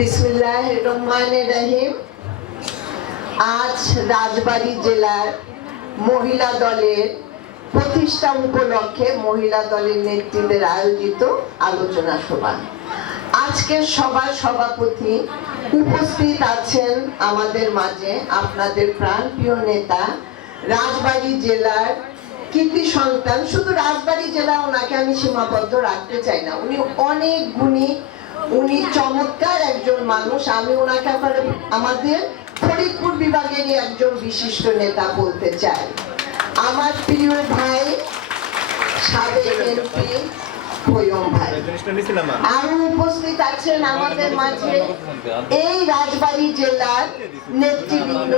বিসমিল্লাহ আজ রাজবাড়ী জেলার মহিলা দলের প্রতিষ্ঠা উপলক্ষে মহিলা দলের নেতৃত্বের আয়োজিত আলোচনা সভা। সভার সভাপতি উপস্থিত আছেন আমাদের মাঝে আপনাদের প্রাণপ্রিয় নেতা, রাজবাড়ী জেলার কীর্তি সন্তান। শুধু রাজবাড়ী জেলা ওনাকে আমি সীমাবদ্ধ রাখতে চাই না, উনি অনেক গুণী উনি চমৎকার একজন মানুষ। আমি ওনাকে আমাদের ফরিদপুর বিভাগেরই একজন বিশিষ্ট নেতা বলতে চাই। আমার প্রিয় ভাই, সাবেক এমপি আরও উপস্থিত আছেন আমাদের মাঝে এই রাজবাড়ী জেলার নেতৃবৃন্দ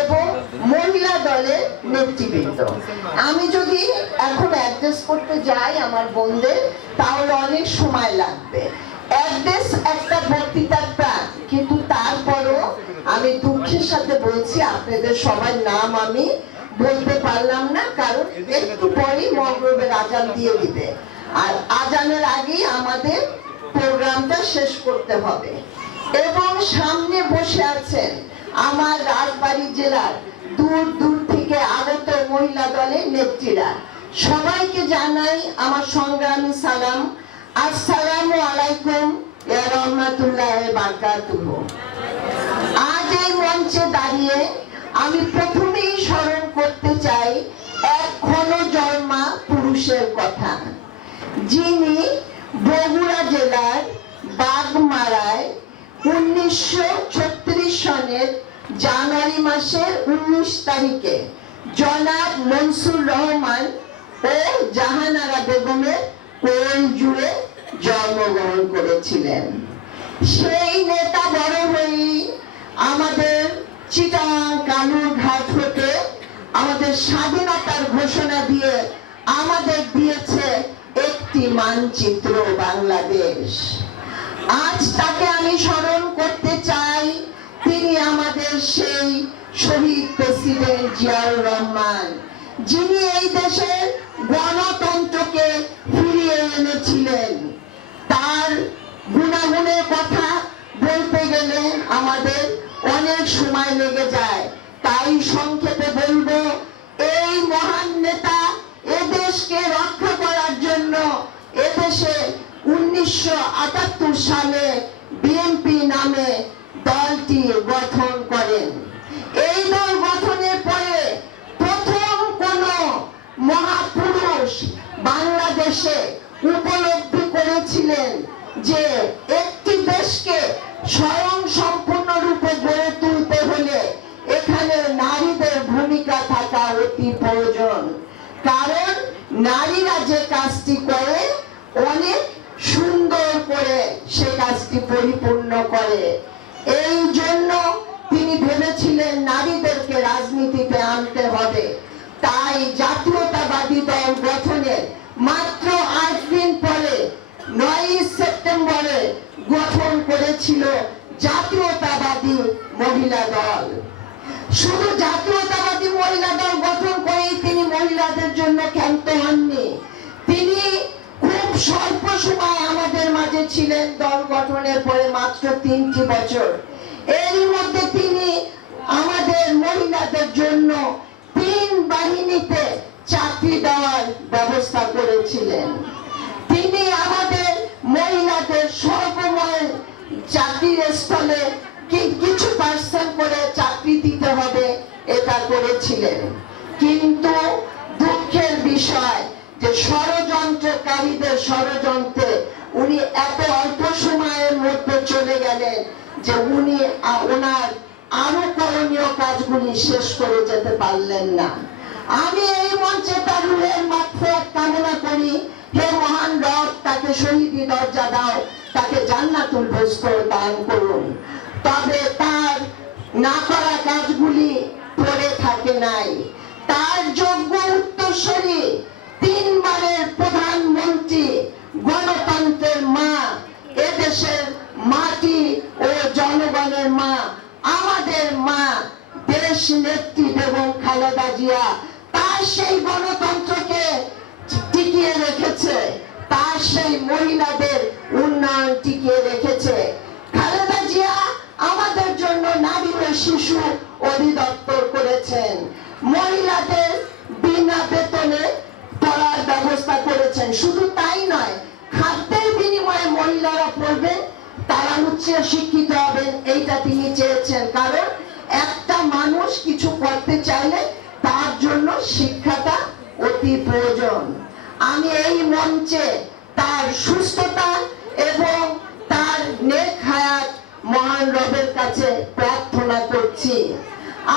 এবং মহিলা দলের নেতৃবৃন্দ। আমি যদি এখন অ্যাড্রেস করতে যাই আমার বোনদের তাহলে অনেক সময় লাগবে। আমি দুঃখের সাথে বলছি, আপনাদের সবার নাম আমি বলতে পারলাম না, কারণ একটু পরেই আজান দিয়ে দিবে। আর আজানের আগেই আমাদের প্রোগ্রামটা শেষ করতে হবে। এবং সামনে বসে আছেন আমার রাজবাড়ী জেলার দূর দূর থেকে আগত মহিলা দলের নেত্রীরা। সবাইকে জানাই আমার সংগ্রামী সালাম। আসসালামু আলাইকুম রহমাতুল্লাহ বারকাতুহু। আজ এই মঞ্চে দাঁড়িয়ে আমি প্রথমেই স্মরণ করতে চাই এক ঘন জন্মা পুরুষের কথা। যিনি বগুড়া জেলার বাগমারায় উনিশশো ছত্রিশ সনের জানুয়ারি মাসের উনিশ তারিখে জনাব মনসুর রহমান ও জাহানারা বেগমের কোল জুড়ে জন্মগ্রহণ করেছিলেন। সেই নেতা বড় হয়েই আমাদের হতে আমাদের স্বাধীনতার ঘোষণা দিয়ে আমাদের দিয়েছে একটি মানচিত্র বাংলাদেশ। আজ তাকে আমি স্মরণ করতে চাই, তিনি আমাদের সেই শহীদ প্রেসিডেন্ট জিয়াউর রহমান, যিনি এই দেশের গণতন্ত্রকে এনেছিলেন তার গুণাগুণের কথা বলতে গেলে আমাদের অনেক সময় লেগে যায়। তাই সংক্ষেপে বলব, এই মহান নেতা এদেশকে রক্ষা করার জন্য এদেশে উনিশশো আটাত্তর সালে বিএনপি নামে দলটি গঠন করেন। এই দল গঠনের পরে প্রথম কোন মহাপুরুষ বাংলাদেশে উপলব্ধি করেছিলেন যে একটি দেশকে স্বয়ং সম্পূর্ণ রূপে গড়ে তুলতে হলে এখানে নারীদের ভূমিকা থাকা অতি প্রয়োজন। কারণ নারীরা যে কাজটি করে, অনেক সুন্দর করে সে কাজটি পরিপূর্ণ করে। এই জন্য তিনি ভেবেছিলেন নারীদেরকে রাজনীতিতে আনতে হবে। তাই জাতীয়তাবাদী দল গঠনের মাত্র নয় সেপ্টেম্বরে গঠন করেছিল জাতীয়তাবাদী মহিলা দল। শুধু জাতীয়তাবাদী মহিলা দল গঠন করেই তিনি মহিলাদের জন্য ক্ষান্ত হননি। তিনি খুব স্বল্প সময় আমাদের মাঝে ছিলেন দল গঠনের পরে মাত্র তিনটি বছর। এরই মধ্যে তিনি আমাদের মহিলাদের জন্য তিন বাহিনীতে চাকরি দেওয়ার ব্যবস্থা করেছিলেন। তিনি আমাদের মহিলাদের সর্বময় চাকরির স্থলে কিছু পার্সেন্ট করে চাকরি দিতে হবে এটা করেছিলেন। কিন্তু দুঃখের বিষয় যে ষড়যন্ত্রকারীদের ষড়যন্ত্রে উনি এত অল্প সময়ের মধ্যে চলে গেলেন যে উনি ওনার আরও করণীয় কাজগুলি শেষ করে যেতে পারলেন না। আমি এই মঞ্চে তার মাত্রাত কামনা করি হে মহান রব, তাকে শহীদি দরজা দাও, তাকে জান্নাতুল বস্তর দান করুন। তবে তার না করা কাজগুলি পড়ে থাকে নাই। তার যোগ্য উত্তরসূরি তিনবারের প্রধানমন্ত্রী, গণতন্ত্রের মা, এদেশের মাটি ও জনগণের মা, আমাদের মা দেশ নেত্রী বেগম খালেদা জিয়া। তার সেই গণতন্ত্রকে সেই মহিলাদের উন্নয়ন টিকিয়ে রেখেছে। খালেদা জিয়া আমাদের জন্য নারী ও শিশু অধিদপ্তর করেছেন। মহিলাদের বিনা বেতনে পড়ার ব্যবস্থা করেছেন। শুধু তাই নয়, খাদ্যের বিনিময়ে মহিলারা পড়বেন তারা হচ্ছে শিক্ষিত হবেন, এইটা তিনি চেয়েছেন। কারণ একটা মানুষ কিছু করতে চাইলে তার জন্য শিক্ষাটা অতি প্রয়োজন। আমি এই মঞ্চে তার সুস্থতা এবং তার নেক হায়াত মহান রবের কাছে প্রার্থনা করছি।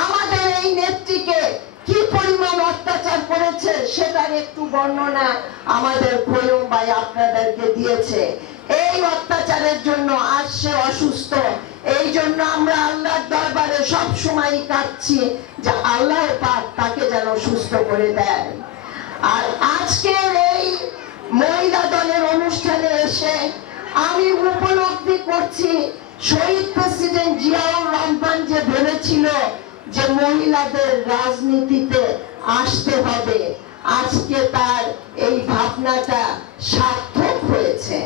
আমাদের এই নেত্রীকে কি পরিমাণ অত্যাচার করেছে সেটার একটু বর্ণনা আমাদের খোলম ভাই আপনাদেরকে দিয়েছে। এই অত্যাচারের জন্য সে অসুস্থ। এই জন্য আমরা আল্লাহর দরবারে সব সময় কাঁদছি যে আল্লাহ পাক তাকে যেন সুস্থ করে দেয় আর আজকের এই মহিলা দলের অনুষ্ঠানে এসে আমি উপলব্ধি করছি, শহীদ প্রেসিডেন্ট জিয়াউর রহমান যে ভেবেছিল যে মহিলাদের রাজনীতিতে আসতে হবে, আজকে তার এই ভাবনাটা সার্থক হয়েছে।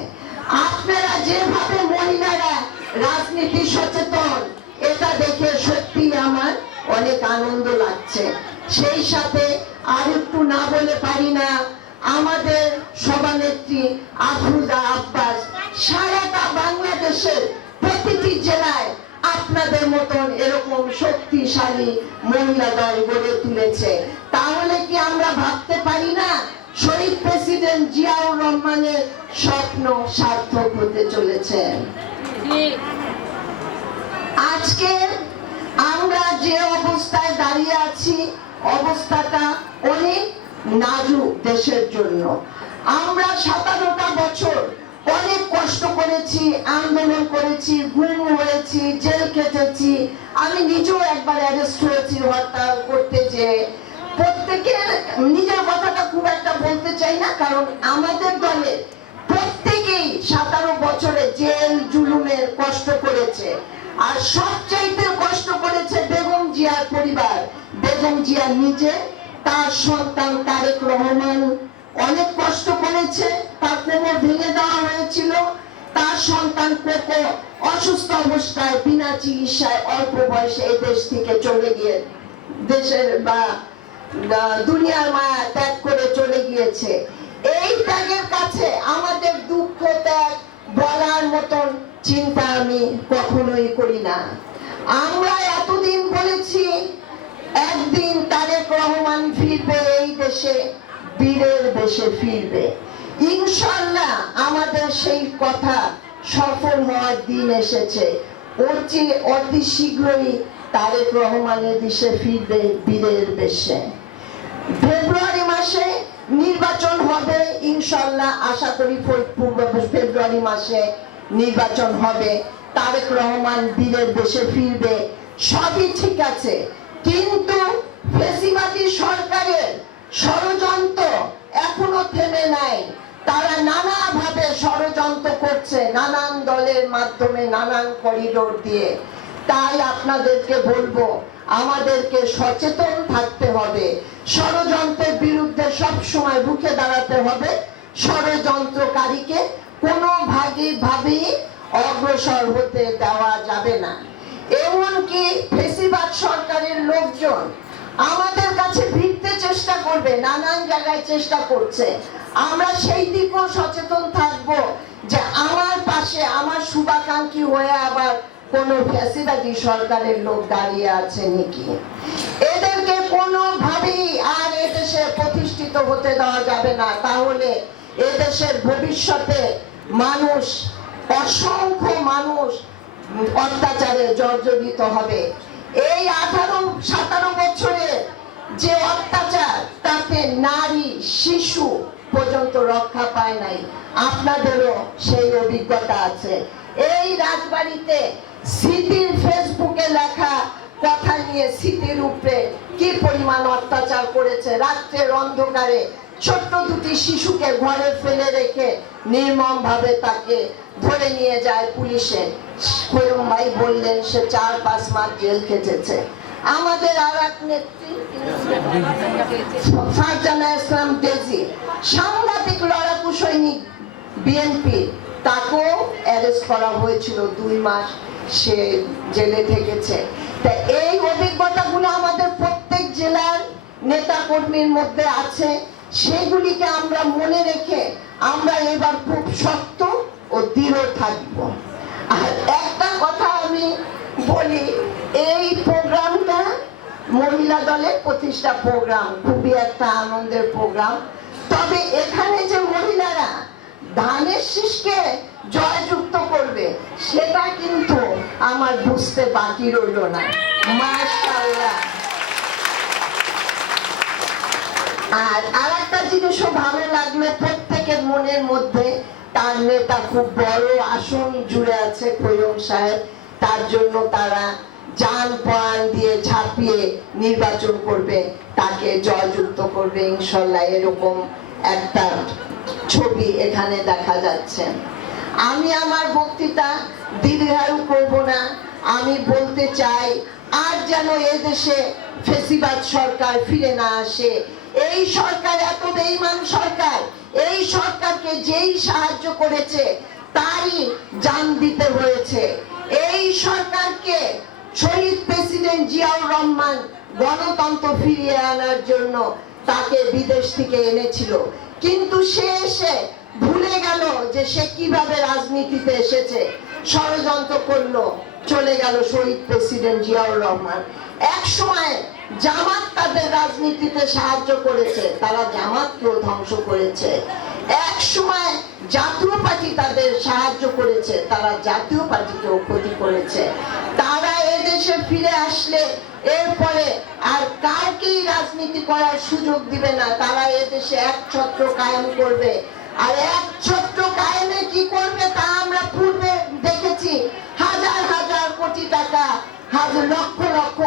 আপনারা যেভাবে মহিলারা রাজনীতি সচেতন, এটা দেখে সত্যি আমার অনেক আনন্দ লাগছে। সেই সাথে আর একটু না বলে পারি না আমাদের সভানেত্রী আফরুজা আব্বাস সারাটা বাংলাদেশের প্রতিটি জেলায় আপনাদের মতন এরকম শক্তিশালী মহিলা দল গড়ে তুলেছে। তাহলে কি আমরা ভাবতে পারি না শহীদ প্রেসিডেন্ট জিয়াউর রহমানের স্বপ্ন সার্থক হতে চলেছে? আজকে আমরা যে অবস্থায় দাঁড়িয়ে আছি, অবস্থাটা অনেক নাজুক দেশের জন্য। আমরা সাতান্নটা বছর অনেক কষ্ট করেছি, আন্দোলন করেছি, গুম হয়েছি, জেল কেটেছি আমি নিজেও একবার অ্যারেস্ট হয়েছি হরতাল করতে যে প্রত্যেকের নিজের কথাটা খুব একটা বলতে চাই না, কারণ আমাদের দলে প্রত্যেকেই সাতারো বছরে জেল জুলুমের কষ্ট করেছে। আর সবচাইতে কষ্ট করেছে বেগম জিয়ার পরিবার, বেগম জিয়া নিজে। তার সন্তান তারেক রহমান অনেক কষ্ট করেছে, তার কোমর ভেঙে দেওয়া হয়েছিল। তার সন্তান কোকো অসুস্থ অবস্থায় বিনা চিকিৎসায় অল্প বয়সে এই দেশ থেকে চলে গিয়ে দেশের বা দুনিয়ার মায়া ত্যাগ করে চলে গিয়েছে। এই ত্যাগের কাছে আমাদের দুঃখ ত্যাগ বলার মতন চিন্তা আমি কখনোই করি না। আমরা এতদিন বলেছি একদিন তারেক রহমান ফিরবে এই দেশে, বীরের দেশে ফিরবে। ইনশাল্লাহ আমাদের সেই কথা সফল হওয়ার দিন এসেছে। অতি অতি শীঘ্রই তারেক রহমানের দেশে ফিরবে বীরের বেশে ফেব্রুয়ারি মাসে নির্বাচন হবে ইনশাল্লাহ আশা করি ফেব্রুয়ারি মাসে নির্বাচন হবে। তারেক রহমান বীরের দেশে ফিরবে। সবই ঠিক আছে। কিন্তু ফেসিবাদী সরকারের ষড়যন্ত্র এখনও থেমে নাই। তারা নানাভাবে ষড়যন্ত্র করছে, নানান দলের মাধ্যমে, নানান করিডোর দিয়ে। তাই আপনাদেরকে বলব, আমাদেরকে সচেতন থাকতে হবে। ষড়যন্ত্রের বিরুদ্ধে সব সময় রুখে দাঁড়াতে হবে। ষড়যন্ত্রকারীকে কোনো ভাগে ভাবেই অগ্রসর হতে দেওয়া যাবে না। এমনকি ফেসিবাদ সরকারের লোকজন আমাদের কাছে ভিড়তে চেষ্টা করবে, নানান জায়গায় চেষ্টা করছে। আমরা সেই দিকেও সচেতন থাকব যে আমার পাশে, আমার শুভাকাঙ্ক্ষী হয়ে আবার কোন ফ্যাসিবাদী সরকারের লোক দাঁড়িয়ে আছে নাকি? এদেরকে কোনোভাবেই আর এদেশে প্রতিষ্ঠিত হতে দেওয়া যাবে না। তাহলে এদেশের ভবিষ্যতে মানুষ, অসংখ্য মানুষ অত্যাচারে জর্জরিত হবে। এই আঠারো, সাতারো বছরে যে অত্যাচার, তাতে নারী, শিশু পর্যন্ত রক্ষা পায় নাই। আপনাদেরও সেই অভিজ্ঞতা আছে। এই রাজবাড়িতে স্মৃতির ফেসবুকে লেখা কথা নিয়ে স্মৃতির উপরে কি পরিমাণ অত্যাচার করেছে, রাত্রের অন্ধকারে ছোট্ট দুটি শিশুকে ঘরে ফেলে রেখে নির্মম ভাবে তাকে ধরে নিয়ে যায় পুলিশে। খৈরম ভাই বললেন, সে চার পাঁচ মাস জেল খেটেছে। আমাদের আর এক নেত্রী ফারজানা ইসলাম তেজি, সাংঘাতিক লড়াকু সৈনিক বিএনপি তাকেও অ্যারেস্ট করা হয়েছিল দুই মাস সে জেলে থেকেছে। তা এই অভিজ্ঞতাগুলো আমাদের প্রত্যেক জেলার নেতা কর্মীর মধ্যে আছে। সেগুলিকে আমরা মনে রেখে আমরা এবার খুব শক্ত ও দৃঢ় থাকব। আর একটা কথা আমি বলি, এই প্রোগ্রামটা মহিলা দলের প্রতিষ্ঠা প্রোগ্রাম, খুবই একটা আনন্দের প্রোগ্রাম। তবে এখানে যে মহিলারা ধানের শীষকে জয়যুক্ত করবে, সেটা কিন্তু আমার বুঝতে বাকি রইল না। মাশাআল্লাহ আর আর একটা জিনিসও ভালো লাগল প্রত্যেকের মনের মধ্যে তার নেতা খুব বড় আসন জুড়ে আছে খৈরম সাহেব। তার জন্য তারা যান প্রাণ দিয়ে ঝাঁপিয়ে নির্বাচন করবে, তাকে জয়যুক্ত করবে, ইনশাল্লাহ এরকম একটা ছবি এখানে দেখা যাচ্ছে। আমি আমার বক্তৃতা দীর্ঘায়ু করব না। আমি বলতে চাই, আর যেন এদেশে ফেসিবাদ সরকার ফিরে না আসে এই সরকার, এত বেইমান সরকার, এই সরকারকে যেই সাহায্য করেছে, তারই জান দিতে হয়েছে। এই সরকারকে শহীদ প্রেসিডেন্ট জিয়াউর রহমান গণতন্ত্র ফিরিয়ে আনার জন্য তাকে বিদেশ থেকে এনেছিল। কিন্তু সে এসে ভুলে গেল যে সে কীভাবে রাজনীতিতে এসেছে। ষড়যন্ত্র করল, চলে গেল শহীদ প্রেসিডেন্ট জিয়াউর রহমান। এক সময় জামাত তাদের রাজনীতিতে সাহায্য করেছে, তারা জামাতকেও ধ্বংস করেছে। এক সময় জাতীয় পার্টি তাদের সাহায্য করেছে, তারা জাতীয় পার্টিকেও ক্ষতি করেছে। তারা এদেশে ফিরে আসলে, এরপরে আর কাউকেই রাজনীতি করার সুযোগ দিবে না, তারা এদেশে এক ছত্র কায়েম করবে। আর এক ছত্র কায়েমে কি করবে তা আমরা পূর্বে দেখেছি। হাজার হাজার কোটি টাকা হাজার লক্ষ লক্ষ